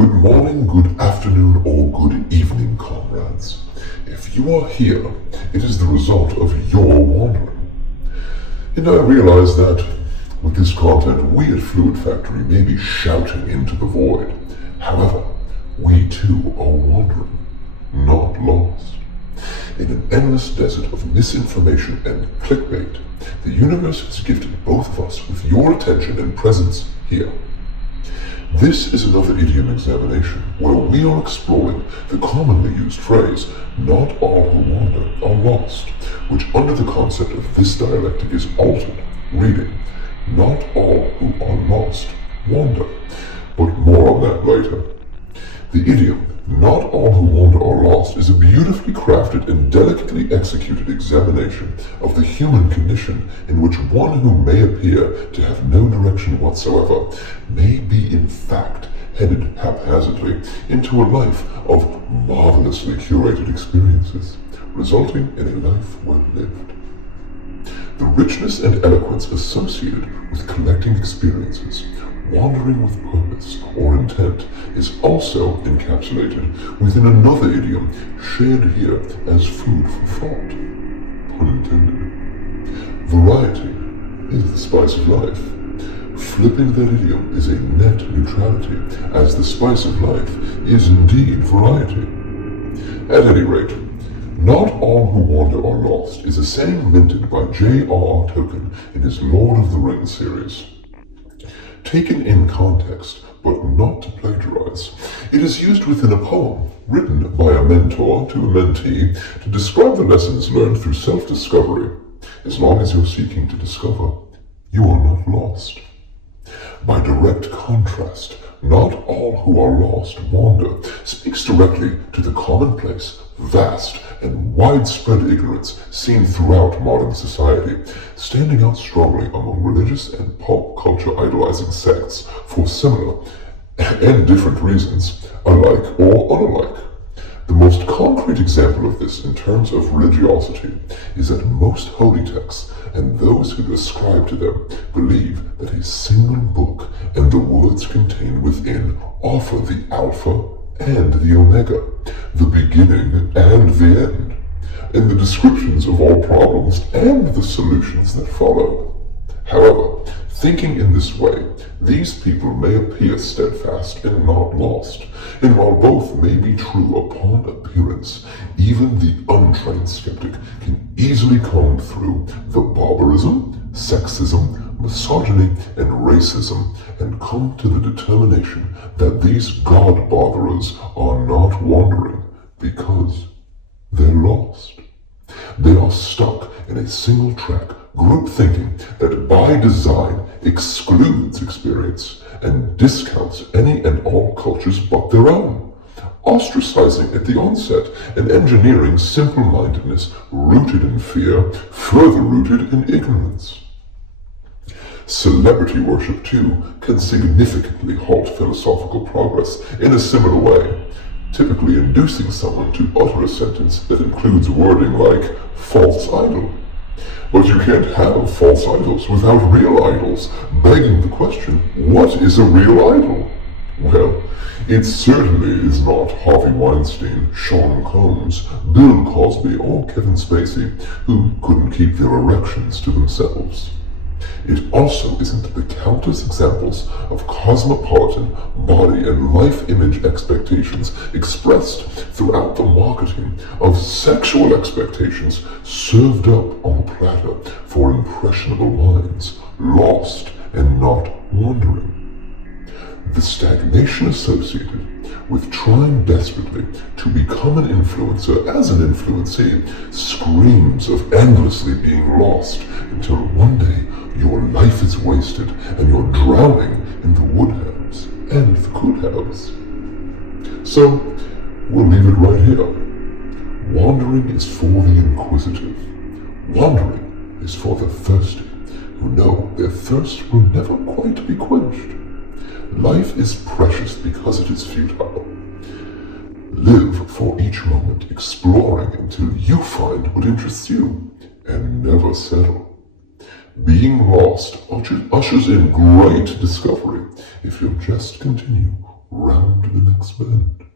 Good morning, good afternoon, or good evening, comrades. If you are here, it is the result of your wandering. And I realize that with this content, we at Fluid Factory may be shouting into the void. However, we too are wandering, not lost. In an endless desert of misinformation and clickbait, the universe has gifted both of us with your attention and presence here. This is another idiom examination where we are exploring the commonly used phrase, "not all who wander are lost," which under the concept of this dialectic is altered, reading, "not all who are lost wander," but more on that later. The idiom, "not all who wander are lost," is a beautifully crafted and delicately executed examination of the human condition in which one who may appear to have no direction whatsoever may be in fact headed haphazardly into a life of marvelously curated experiences, resulting in a life well lived. The richness and eloquence associated with collecting experiences, wandering with purpose or intent, is also encapsulated within another idiom shared here as food for thought, pun intended. Variety is the spice of life. Flipping that idiom is a net neutrality, as the spice of life is indeed variety. At any rate, "not all who wander are lost" is a saying minted by J.R.R. Tolkien in his Lord of the Rings series. Taken in context, but not to plagiarize, it is used within a poem written by a mentor to a mentee to describe the lessons learned through self-discovery. As long as you're seeking to discover, you are not lost. By direct contrast, "not all who are lost wander" speaks directly to the commonplace, vast, and widespread ignorance seen throughout modern society, standing out strongly among religious and pop culture idolizing sects for similar and different reasons, alike or unalike. The most concrete example of this in terms of religiosity is that most holy texts and those who ascribe to them believe that a single book and the words contained within offer the Alpha and the Omega, the beginning and the end, and the descriptions of all problems and the solutions that follow. However, thinking in this way, these people may appear steadfast and not lost, and while both may be true upon appearance, even the untrained skeptic can easily comb through the barbarism, sexism, misogyny, and racism, and come to the determination that these God-botherers are not wandering because they're lost. They are stuck in a single track group thinking that by design excludes experience and discounts any and all cultures but their own, ostracizing at the onset and engineering simple-mindedness rooted in fear, further rooted in ignorance. Celebrity worship, too, can significantly halt philosophical progress in a similar way, typically inducing someone to utter a sentence that includes wording like "false idol." But you can't have false idols without real idols, begging the question, what is a real idol? Well, it certainly is not Harvey Weinstein, Sean Combs, Bill Cosby, or Kevin Spacey, who couldn't keep their erections to themselves. It also isn't the countless examples of cosmopolitan body and life image expectations expressed throughout the marketing of sexual expectations served up on a platter for impressionable minds, lost and not wandering. The stagnation associated with trying desperately to become an influencer as an influencee screams of endlessly being lost until one day your life is wasted and you're drowning in the would-haves and the could-haves. So, we'll leave it right here. Wandering is for the inquisitive. Wandering is for the thirsty, who know their thirst will never quite be quenched. Life is precious because it is futile. Live for each moment, exploring until you find what interests you, and never settle. Being lost ushers in great discovery if you'll just continue round the next bend.